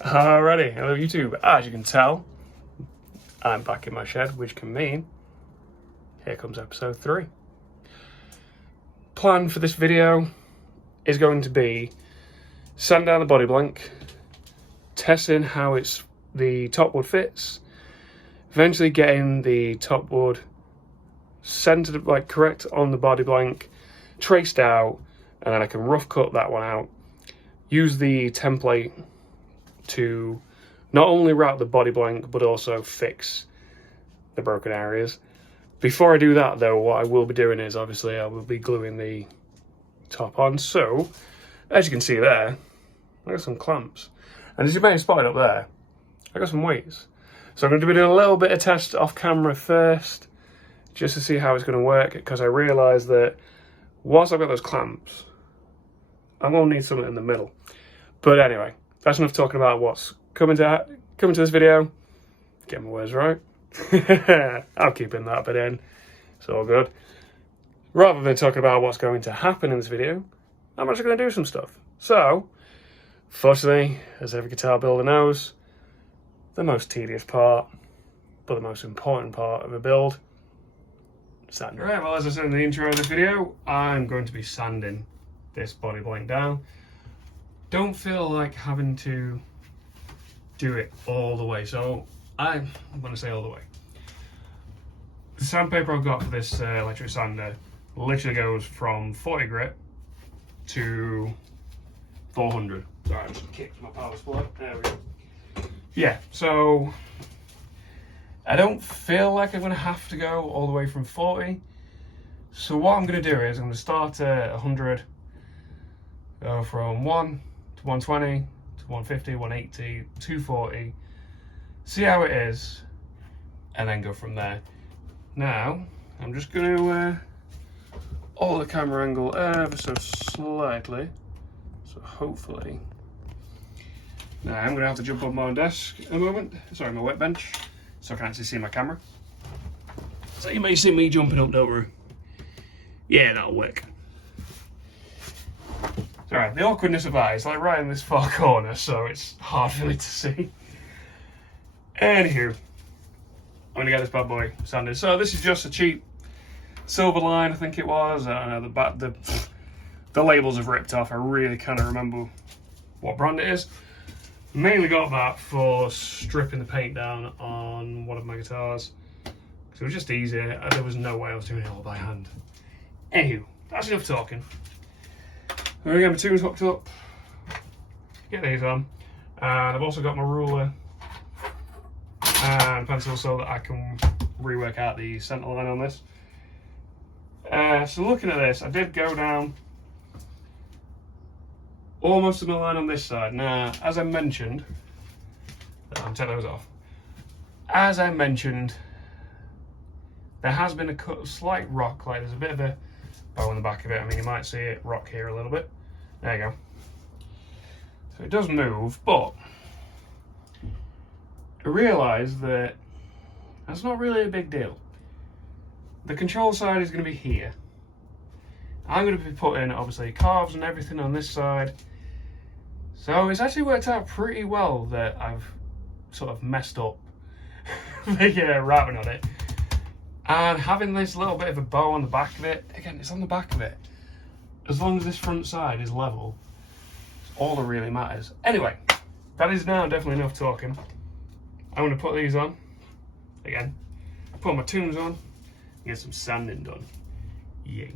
Alrighty, hello YouTube. As you can tell, I'm back in my shed, which can mean here comes episode 3. Plan for this video is going to be sanding down the body blank, testing how the top wood fits, eventually getting the top wood centered like correct on the body blank, traced out, and then I can rough cut that one out. Use the template to not only wrap the body blank but also fix the broken areas. Before I do that though, what I will be doing is obviously I will be gluing the top on. So as you can see there, I got some clamps, and as you may have spotted up there, I got some weights. So I'm going to be doing a little bit of test off camera first just to see how it's going to work, because I realise that whilst I've got those clamps, I'm going to need something in the middle. But anyway, that's enough talking about what's coming to this video. Get my words right. I'll keep in that bit in. It's all good. Rather than talking about what's going to happen in this video, I'm actually going to do some stuff. So, fortunately, as every guitar builder knows, the most tedious part, but the most important part of a build, sanding. Right, well, as I said in the intro of this video, I'm going to be sanding this body blank down. Don't feel like having to do it all the way, so I'm going to say all the way. The sandpaper I've got for this electric sander literally goes from 40 grit to 400. Sorry, I just kicked my power supply. There we go. Yeah, so I don't feel like I'm going to have to go all the way from 40. So what I'm going to do is I'm going to start at 100, go from 1 to 120 to 150, 180, 240, see how it is, and then go from there. Now, I'm just going to alter the camera angle ever so slightly, so hopefully. Now, I'm going to have to jump on my desk in a moment, sorry, my workbench, so I can actually see my camera. So you may see me jumping up, don't worry. Yeah, that'll work. Alright, the awkwardness of that is like right in this far corner, so it's hard for me to see. Anywho, I'm going to get this bad boy sanded. So this is just a cheap silver line, I think it was. I don't know, the labels have ripped off. I really can't remember what brand it is. Mainly got that for stripping the paint down on one of my guitars, because it was just easier. There was no way I was doing it all by hand. Anywho, that's enough talking. I'm going to get my tunes hooked up, get these on, and I've also got my ruler and pencil so that I can rework out the centre line on this. So looking at this, I did go down almost to the line on this side. Now, as I mentioned, I'm taking those off. As I mentioned, there has been a slight rock, like there's a bit of a bow on the back of it. I mean, you might see it rock here a little bit. There you go. So it does move, but I realised that that's not really a big deal. The control side is going to be here. I'm going to be putting, obviously, carves and everything on this side. So it's actually worked out pretty well that I've sort of messed up the routing on it. And having this little bit of a bow on the back of it, again, it's on the back of it. As long as this front side is level, it's all that really matters. Anyway, that is now definitely enough talking. I'm going to put these on, again, put my tunes on, and get some sanding done. Yay.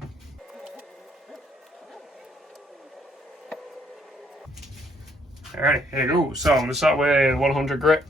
Alright, here we go. So I'm going to start with 100 grit.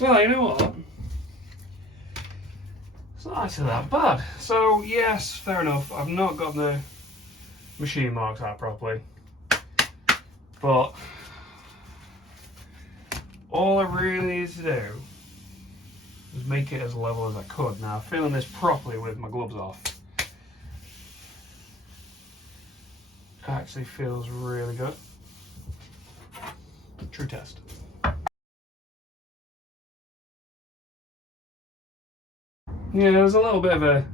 Well, you know what? It's not actually that bad. So, yes, fair enough. I've not got the machine marks out properly. But all I really need to do is make it as level as I could. Now, feeling this properly with my gloves off actually feels really good. True test. Yeah, there's a little bit of a...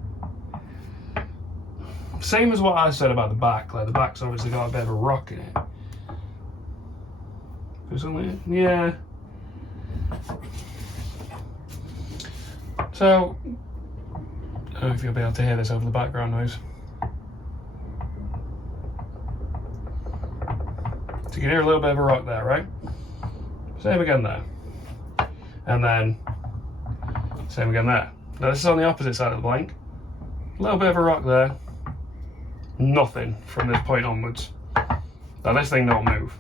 Same as what I said about the back. Like, the back's obviously got a bit of a rock in it. Yeah. So, I don't know if you'll be able to hear this over the background noise. So you can hear a little bit of a rock there, right? Same again there. And then, same again there. Now this is on the opposite side of the blank. A little bit of a rock there. Nothing from this point onwards. Now this thing don't move.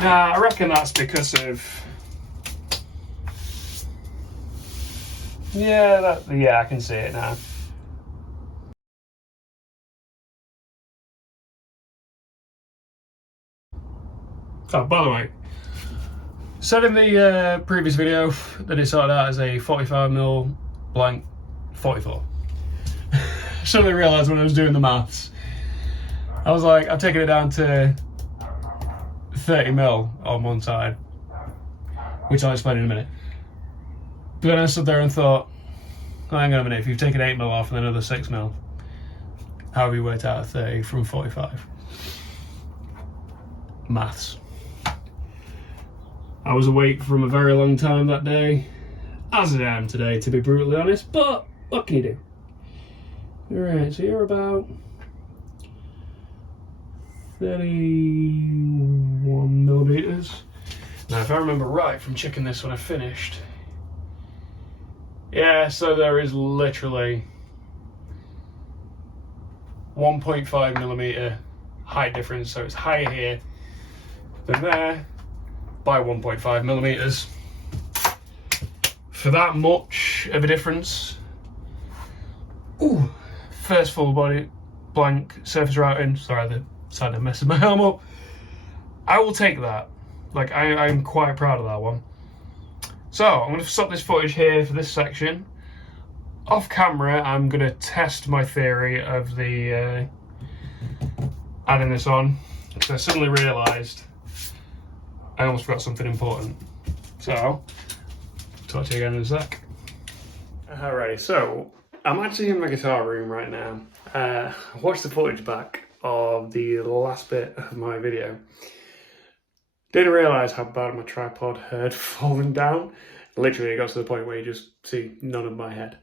Now I reckon that's because of... Yeah, I can see it now. Oh, by the way, said in the previous video that it started out as a 45mm blank 44. Suddenly realised when I was doing the maths, I was like, I've taken it down to 30mm on one side, which I'll explain in a minute. But then I stood there and thought, oh, hang on a minute, if you've taken 8mm off and then another 6mm, how have you worked out a 30 from 45? Maths. I was awake from a very long time that day, as I am today, to be brutally honest, but what can you do? Alright, so you're about 31mm. Now, if I remember right from checking this when I finished, yeah, so there is literally 1.5mm height difference, so it's higher here than there by 1.5mm. For that much of a difference, ooh, first full body blank surface routing, sorry, the side of messing my helm up, I will take that. Like, I'm quite proud of that one. So, I'm going to stop this footage here for this section. Off camera, I'm going to test my theory of the adding this on, because I suddenly realised I almost forgot something important. So, talk to you again in a sec. Alrighty, so I'm actually in my guitar room right now. I watched the footage back of the last bit of my video. Didn't realise how bad my tripod had fallen down. Literally, it got to the point where you just see none of my head.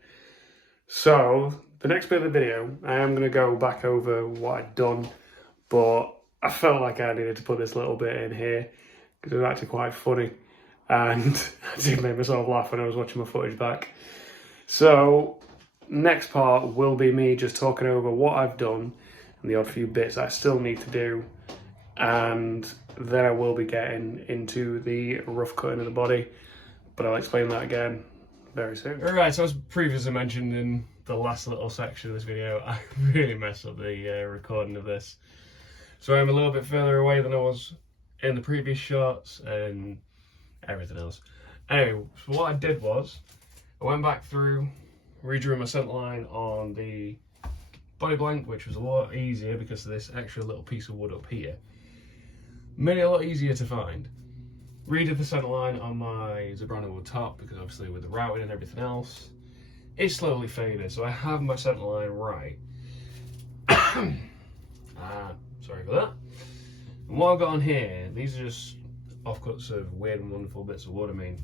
So, the next bit of the video, I am going to go back over what I'd done, but I felt like I needed to put this little bit in here, because it was actually quite funny, and I did make myself laugh when I was watching my footage back. So, next part will be me just talking over what I've done, and the odd few bits I still need to do, and then I will be getting into the rough cutting of the body, but I'll explain that again very soon. Alright, so as previously mentioned in the last little section of this video, I really messed up the recording of this. So I'm a little bit further away than I was in the previous shots and everything else. Anyway, so what I did was, I went back through, redrew my center line on the body blank, which was a lot easier because of this extra little piece of wood up here. Made it a lot easier to find. Redid the center line on my Zebrano wood top because obviously with the routing and everything else, it slowly faded. So I have my center line right. Sorry for that. And what I've got on here, these are just offcuts of weird and wonderful bits of wood. I mean,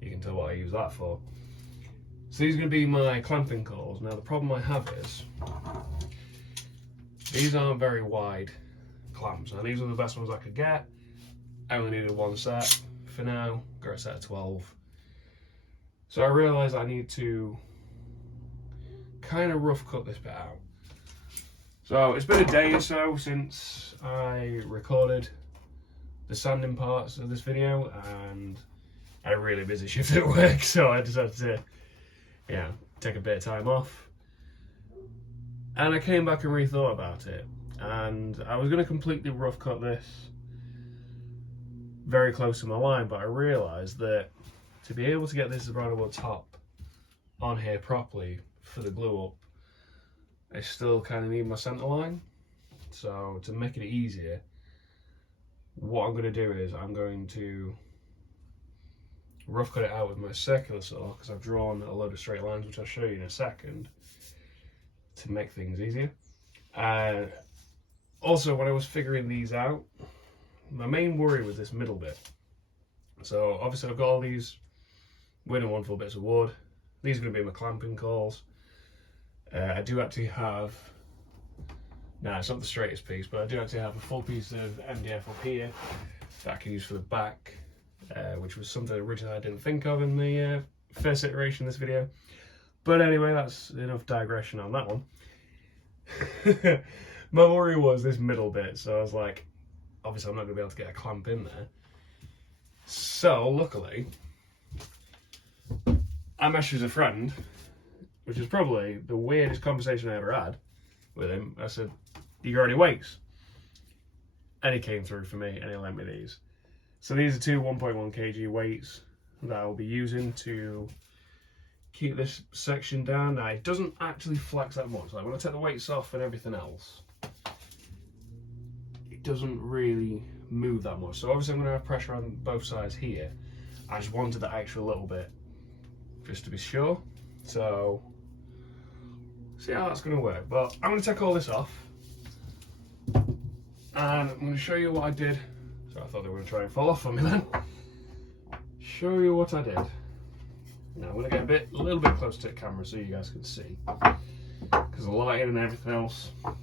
you can tell what I use that for. So these are going to be my clamping coils. Now the problem I have is, these aren't very wide clamps. Now these are the best ones I could get. I only needed one set. For now, got a set of 12. So I realised I need to kind of rough cut this bit out. So it's been a day or so since I recorded the sanding parts of this video, and I had a really busy shift at work, so I decided to, take a bit of time off. And I came back and rethought about it, and I was going to completely rough cut this very close to my line, but I realised that to be able to get this brown wood top on here properly for the glue up, I still kind of need my centre line. So to make it easier, what I'm going to do is I'm going to rough cut it out with my circular saw, because I've drawn a load of straight lines, which I'll show you in a second, to make things easier. Also, when I was figuring these out, my main worry was this middle bit. So obviously I've got all these win and one full bits of wood. These are going to be my clamping coils. I do actually have, it's not the straightest piece, but I do actually have a full piece of MDF up here that I can use for the back, which was something originally I didn't think of in the first iteration of this video. But anyway, that's enough digression on that one. My worry was this middle bit, so I was like, obviously I'm not going to be able to get a clamp in there. So luckily, I messaged a friend, which is probably the weirdest conversation I ever had with him. I said, "You got any weights?" And he came through for me and he lent me these. So these are two 1.1 kg weights that I'll be using to keep this section down. Now it doesn't actually flex that much. Like when I take the weights off and everything else, it doesn't really move that much. So obviously I'm going to have pressure on both sides here. I just wanted that extra little bit just to be sure. So see how that's going to work. But I'm going to take all this off and I'm going to show you what I did. So I thought they were going to try and fall off on me then. Show you what I did. Now I'm going to get a little bit closer to the camera so you guys can see, because the lighting and everything else, I'm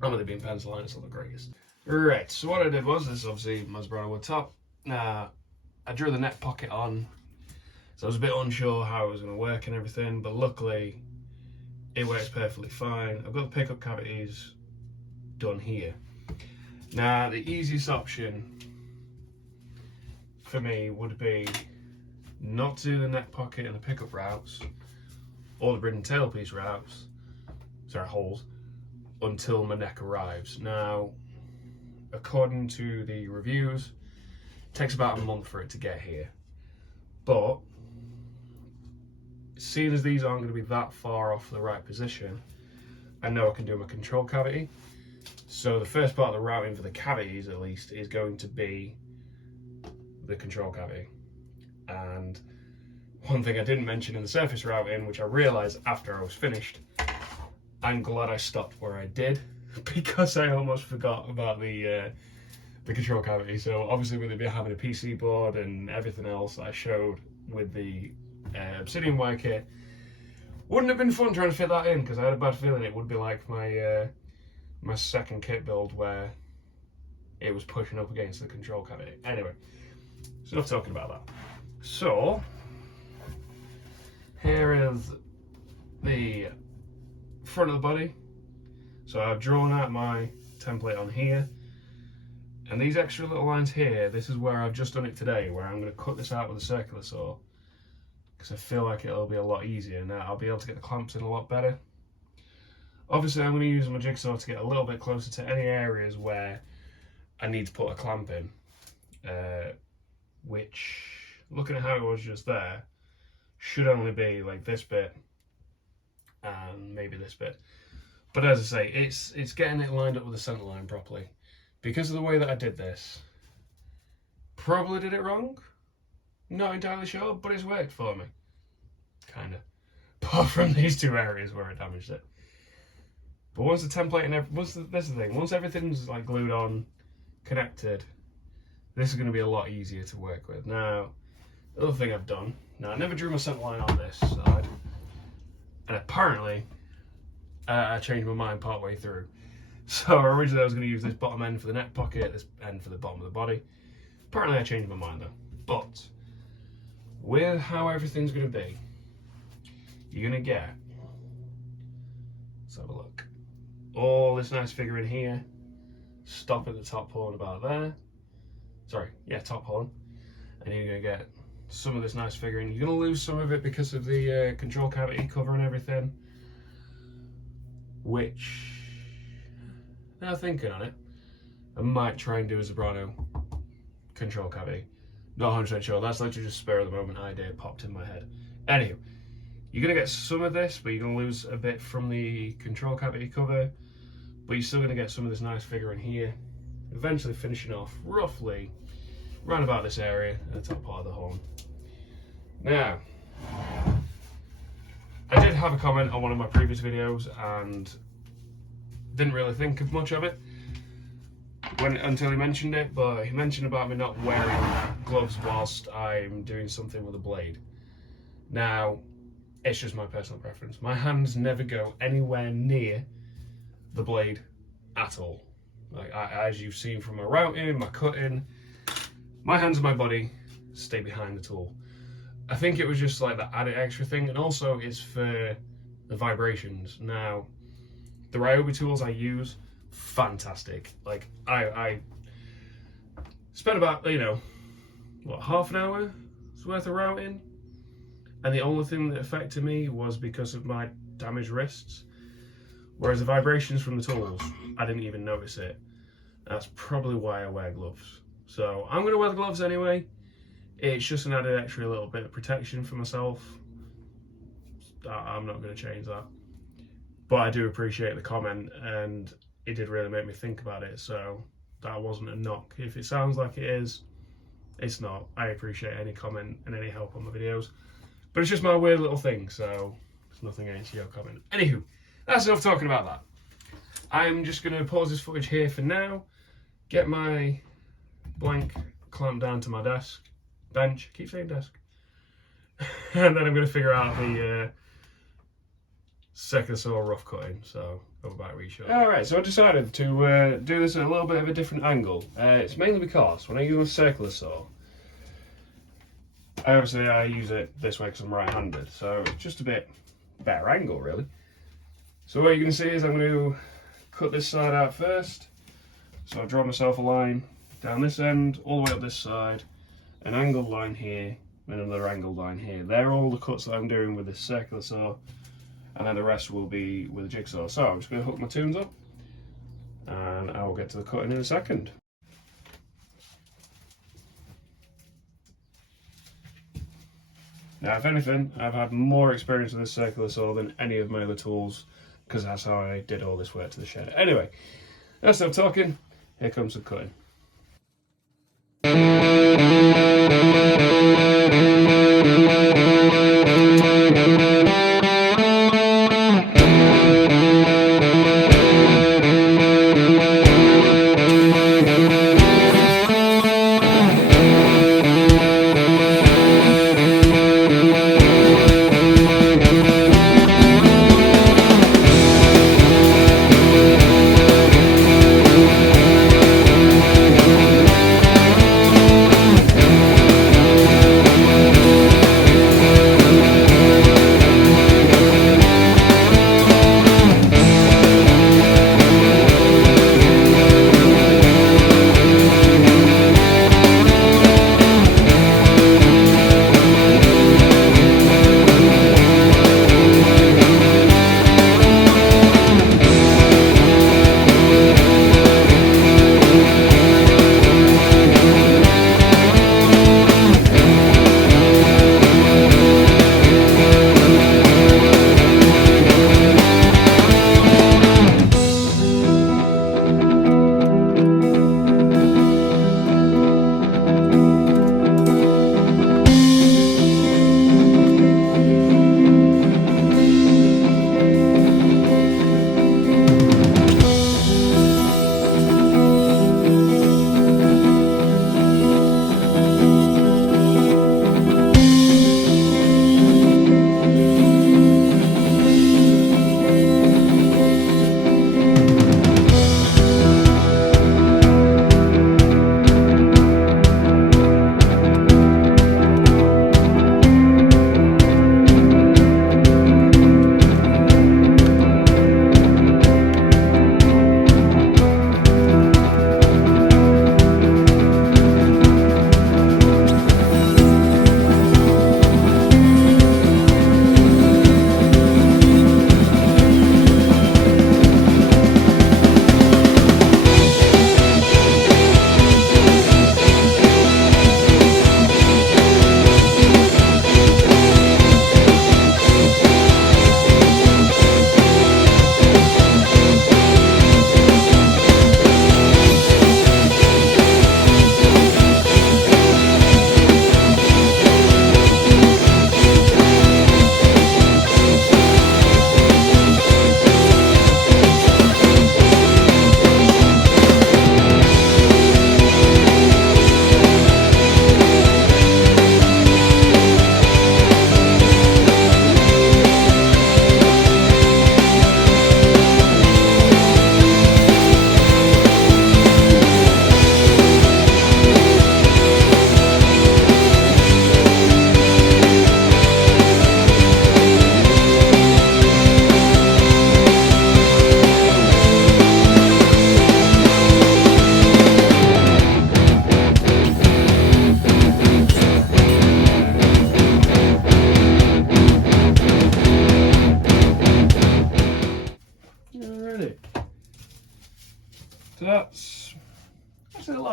going to be in pencil line, it's not the greatest. Right, so what I did was, this is obviously my brown wood top. I drew the neck pocket on, so I was a bit unsure how it was going to work and everything, but luckily it works perfectly fine. I've got the pickup cavities done here. Now the easiest option for me would be not to do the neck pocket and the pickup routes or the bridge and tailpiece routes, holes, until my neck arrives. Now, according to the reviews, it takes about a month for it to get here. But seeing as these aren't going to be that far off the right position, I know I can do my control cavity. So the first part of the routing for the cavities, at least, is going to be the control cavity. And one thing I didn't mention in the surface routing, which I realised after I was finished, I'm glad I stopped where I did, because I almost forgot about the control cavity. So obviously with it having a PC board and everything else I showed with the Obsidian wire kit, wouldn't have been fun trying to fit that in, because I had a bad feeling it would be like my my second kit build where it was pushing up against the control cavity. Anyway, so enough talking about that. So here is the front of the body. So I've drawn out my template on here, and these extra little lines here, this is where I've just done it today, where I'm going to cut this out with a circular saw, because I feel like it'll be a lot easier. Now I'll be able to get the clamps in a lot better. Obviously I'm going to use my jigsaw to get a little bit closer to any areas where I need to put a clamp in, which, looking at how it was just there, should only be like this bit and maybe this bit. But as I say, it's getting it lined up with the centre line properly. Because of the way that I did this, probably did it wrong. Not entirely sure, but it's worked for me. Kinda. Apart from these two areas where I damaged it. But once the template and this is the thing, once everything's like glued on, connected, this is going to be a lot easier to work with. Now, the other thing I've done, now I never drew my centre line on this side, and apparently I changed my mind partway through. So originally I was going to use this bottom end for the neck pocket, this end for the bottom of the body. Apparently I changed my mind though. But with how everything's going to be, you're going to get, let's have a look, all this nice figure in here, stop at the top horn about there. Sorry, yeah, top horn. And you're going to get some of this nice figuring. You're going to lose some of it because of the control cavity cover and everything, which, now thinking on it, I might try and do a Zebrano control cavity. Not 100% sure, that's literally just spur of the moment idea popped in my head. Anywho, you're going to get some of this, but you're going to lose a bit from the control cavity cover, but you're still going to get some of this nice figuring here, eventually finishing off roughly around about this area at the top part of the horn. Now, I did have a comment on one of my previous videos and didn't really think of much of it until he mentioned it, but he mentioned about me not wearing gloves whilst I'm doing something with a blade. Now, it's just my personal preference. My hands never go anywhere near the blade at all. Like as you've seen from my routing, my cutting, my hands and my body stay behind the tool. I think it was just like that added extra thing, and also it's for the vibrations. Now, the Ryobi tools I use, fantastic. Like I spent about, what, half an hour's worth of routing, and the only thing that affected me was because of my damaged wrists. Whereas the vibrations from the tools, I didn't even notice it. That's probably why I wear gloves. So I'm going to wear the gloves anyway. It's just an added extra little bit of protection for myself. I'm not going to change that. But I do appreciate the comment, and it did really make me think about it. So that wasn't a knock. If it sounds like it is, it's not. I appreciate any comment and any help on my videos. But it's just my weird little thing, so it's nothing against your comment. Anywho, that's enough talking about that. I'm just going to pause this footage here for now, get my blank clamped down to my bench, keep saying desk, and then I'm going to figure out the circular saw rough cutting, so I'll be back with you shortly. Alright, so I decided to do this at a little bit of a different angle. It's mainly because when I use a circular saw, I use it this way because I'm right-handed, so it's just a bit better angle really. So what you're going to see is I'm going to cut this side out first. So I draw myself a line down this end, all the way up this side, an angled line here, and another angled line here. They're all the cuts that I'm doing with this circular saw, and then the rest will be with a jigsaw. So I'm just going to hook my tunes up, and I will get to the cutting in a second. Now, if anything, I've had more experience with this circular saw than any of my other tools, because that's how I did all this work to the shed. Anyway, that's enough talking, here comes the cutting.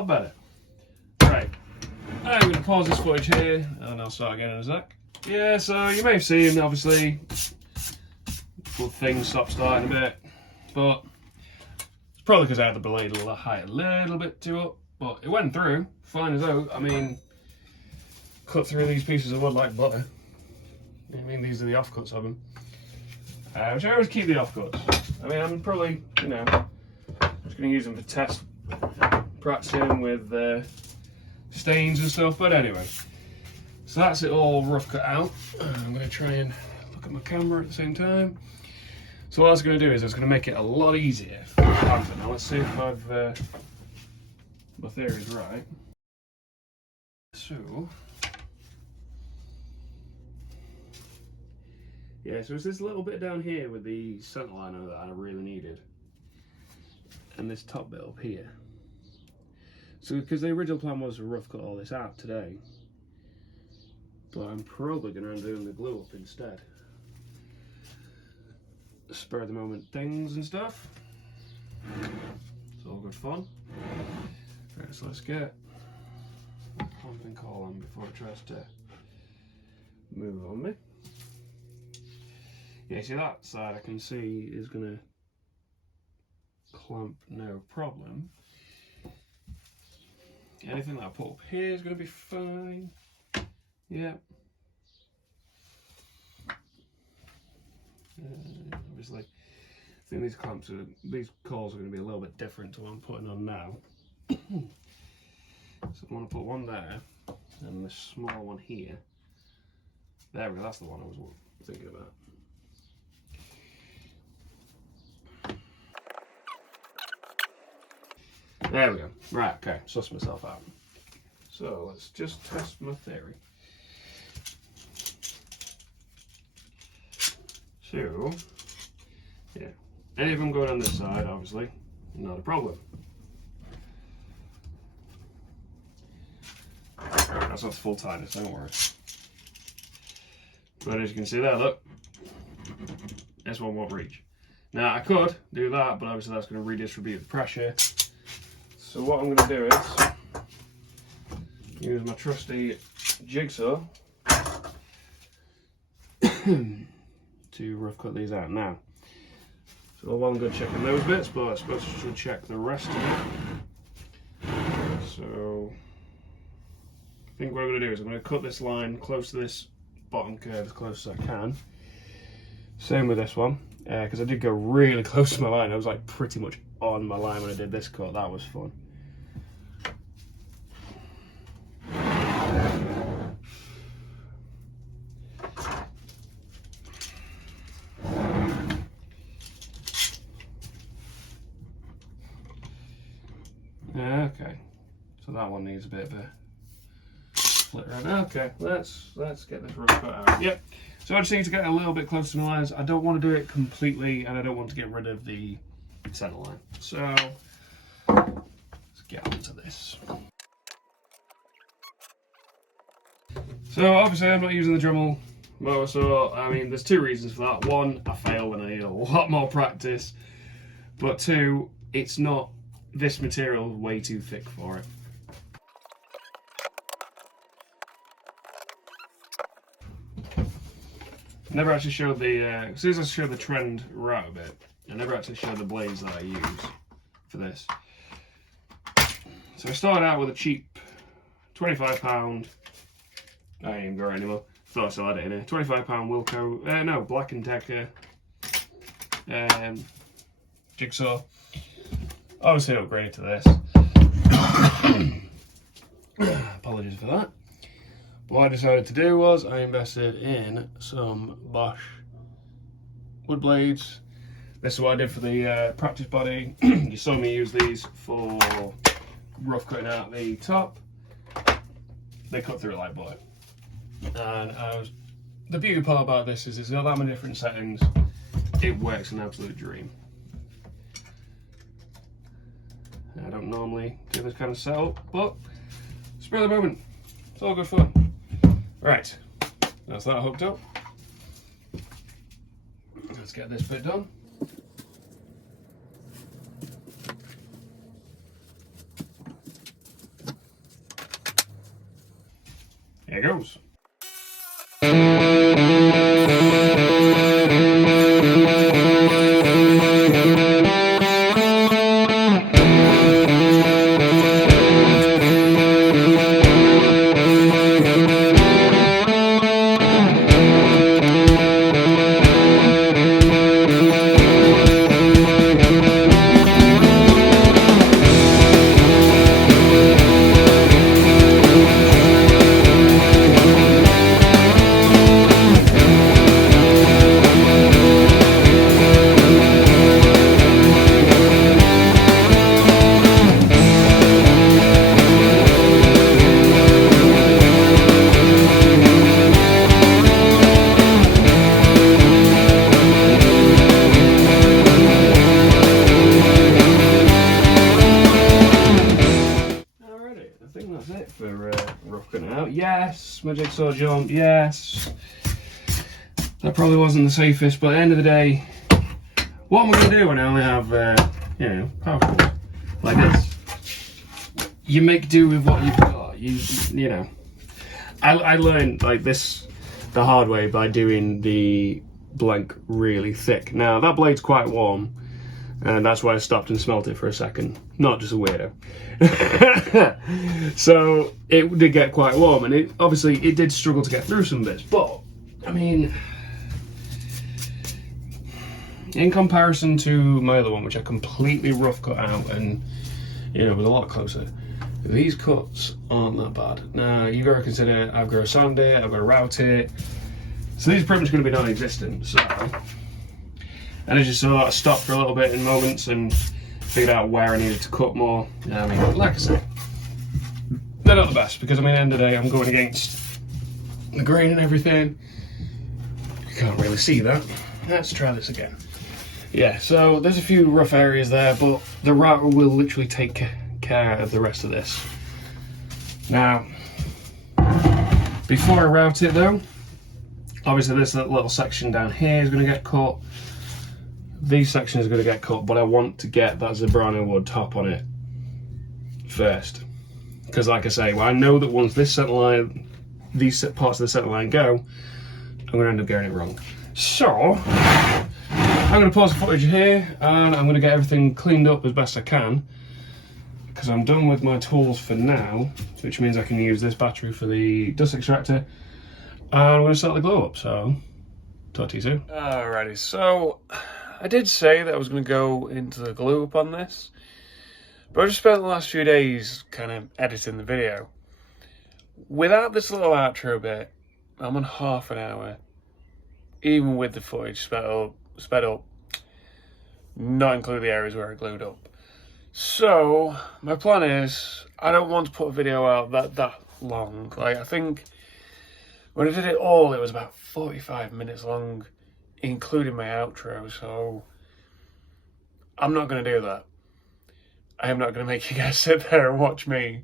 lot better. Right, I'm going to pause this footage here and I'll start again in a sec. Yeah, so you may have seen, obviously, the thing stopped starting a bit, but it's probably because I had the blade height a little bit too up, but it went through, fine as out. I mean, cut through these pieces of wood like butter. I mean, these are the offcuts of them. Which I always keep the offcuts. I mean, I'm probably, you know, just going to use them for test practicing with stains and stuff, but anyway. So that's it all rough cut out. I'm going to try and look at my camera at the same time. So what I was going to do is I was going to make it a lot easier. Now let's see if my theory is right. So, yeah, so it's this little bit down here with the centre liner that I really needed. And this top bit up here. So, because the original plan was to rough cut all this out today. But I'm probably going to end up doing the glue up instead. Spur of the moment things and stuff. It's all good fun. Right, so let's get clamping coil on before it tries to move on me. Yeah, see that side I can see is going to clamp no problem. Anything that I put up here is going to be fine. Yeah. Obviously, I think these coils are going to be a little bit different to what I'm putting on now. So I'm going to put one there and this small one here. There we go, that's the one I was thinking about. There we go. Right, okay, suss myself out. So let's just test my theory. So, yeah, any of them going on this side, obviously, not a problem. That's not full tightness, don't worry. But as you can see there, look, this one won't reach. Now I could do that, but obviously that's going to redistribute the pressure. So what I'm going to do is use my trusty jigsaw to rough cut these out now. So all well and good checking those bits, but I suppose I should check the rest of it. So I think what I'm going to do is I'm going to cut this line close to this bottom curve as close as I can. Same with this one, because I did go really close to my line. I was like pretty much on my line when I did this cut. That was fun. Okay, so that one needs a bit of a split around. Okay, let's get this rough cut out. Yep. So I just need to get a little bit closer to my lines. I don't want to do it completely, and I don't want to get rid of the center line. So let's get onto this. So obviously I'm not using the Dremel motor saw. I mean, there's two reasons for that. One, I failed and I need a lot more practice. But two, it's not, this material is way too thick for it. Never actually showed the, as soon as I showed the trend right a bit, I never actually showed the blades that I use for this. So I started out with a cheap £25, I ain't even got it anymore, thought I still had it in here, £25 Wilco, no, Black & Decker jigsaw. Obviously upgraded to this. Apologies for that. But what I decided to do was I invested in some Bosch wood blades. This is what I did for the practice body. You saw me use these for rough cutting out the top. They cut through it like butter. And the beauty part about this is there's not that many different settings. It works an absolute dream. I don't normally do this kind of setup, but spur of the moment, it's all good fun. Right, that's that hooked up. Let's get this bit done. Here goes. Yes, my jigsaw jumped, yes. That probably wasn't the safest, but at the end of the day, what am I going to do when I only have, you know, power tools like this? You make do with what you've got, you know. I learned like this the hard way by doing the blank really thick. Now, that blade's quite warm, and that's why I stopped and smelt it for a second. Not just a weirdo. So it did get quite warm, and it did struggle to get through some bits, but I mean, in comparison to my other one, which I completely rough cut out and, you know, was a lot closer, these cuts aren't that bad. Now you gotta consider I've got to sand it, I've got to route it, so these are pretty much going to be non-existent. So, and I just sort of stopped for a little bit in moments and figured out where I needed to cut more. I mean, like I say, they're not the best, because I mean, at the end of the day, I'm going against the grain and everything. You can't really see that. Let's try this again. Yeah, so there's a few rough areas there, but the router will literally take care of the rest of this. Now, before I route it though, obviously this little section down here is going to get cut. These sections are going to get cut, but I want to get that zebrano wood top on it first. Because like I say, well, I know that once this center line, these parts of the center line go, I'm going to end up getting it wrong. So, I'm going to pause the footage here, and I'm going to get everything cleaned up as best I can. Because I'm done with my tools for now, which means I can use this battery for the dust extractor. And I'm going to start the glow up, so talk to you soon. Alrighty, so I did say that I was going to go into the glue up on this, but I just spent the last few days kind of editing the video. Without this little outro bit, I'm on half an hour, even with the footage sped up, not include the areas where I glued up. So my plan is, I don't want to put a video out that long. Like, I think when I did it all, it was about 45 minutes long, including my outro, so I'm not going to do that. I am not going to make you guys sit there and watch me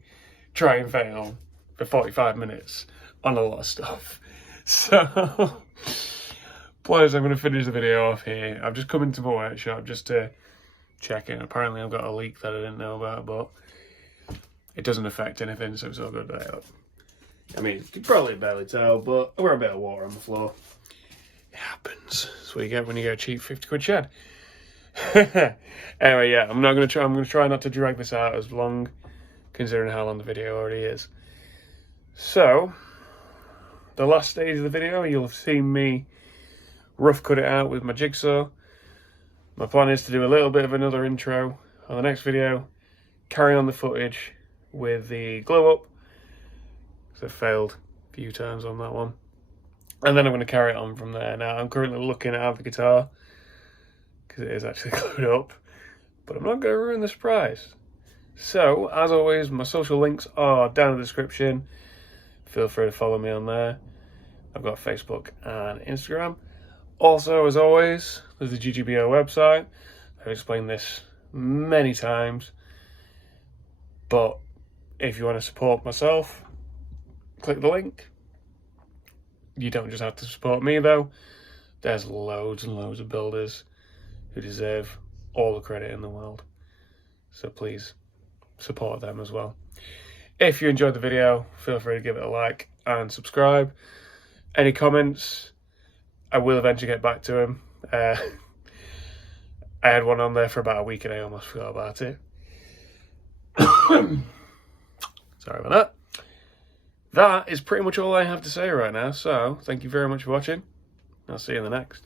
try and fail for 45 minutes on a lot of stuff. So, plus I'm going to finish the video off here. I've just come into my workshop just to check in. Apparently I've got a leak that I didn't know about, but it doesn't affect anything, so it's all good. I mean, you can probably barely tell, but I wear a bit of water on the floor. It happens. That's what you get when you get a cheap 50 quid shed. Anyway, yeah, I'm going to try not to drag this out as long, considering how long the video already is. So, the last stage of the video, you'll have seen me rough cut it out with my jigsaw. My plan is to do a little bit of another intro on the next video, carry on the footage with the glow up, because I failed a few times on that one. And then I'm going to carry it on from there. Now, I'm currently looking at the guitar, because it is actually glued up, but I'm not going to ruin the surprise. So, as always, my social links are down in the description. Feel free to follow me on there. I've got Facebook and Instagram. Also, as always, there's the GGBO website. I've explained this many times, but if you want to support myself, click the link. You don't just have to support me though. There's loads and loads of builders who deserve all the credit in the world. So please support them as well. If you enjoyed the video, feel free to give it a like and subscribe. Any comments, I will eventually get back to them. I had one on there for about a week and I almost forgot about it. Sorry about that. That is pretty much all I have to say right now, so thank you very much for watching. I'll see you in the next.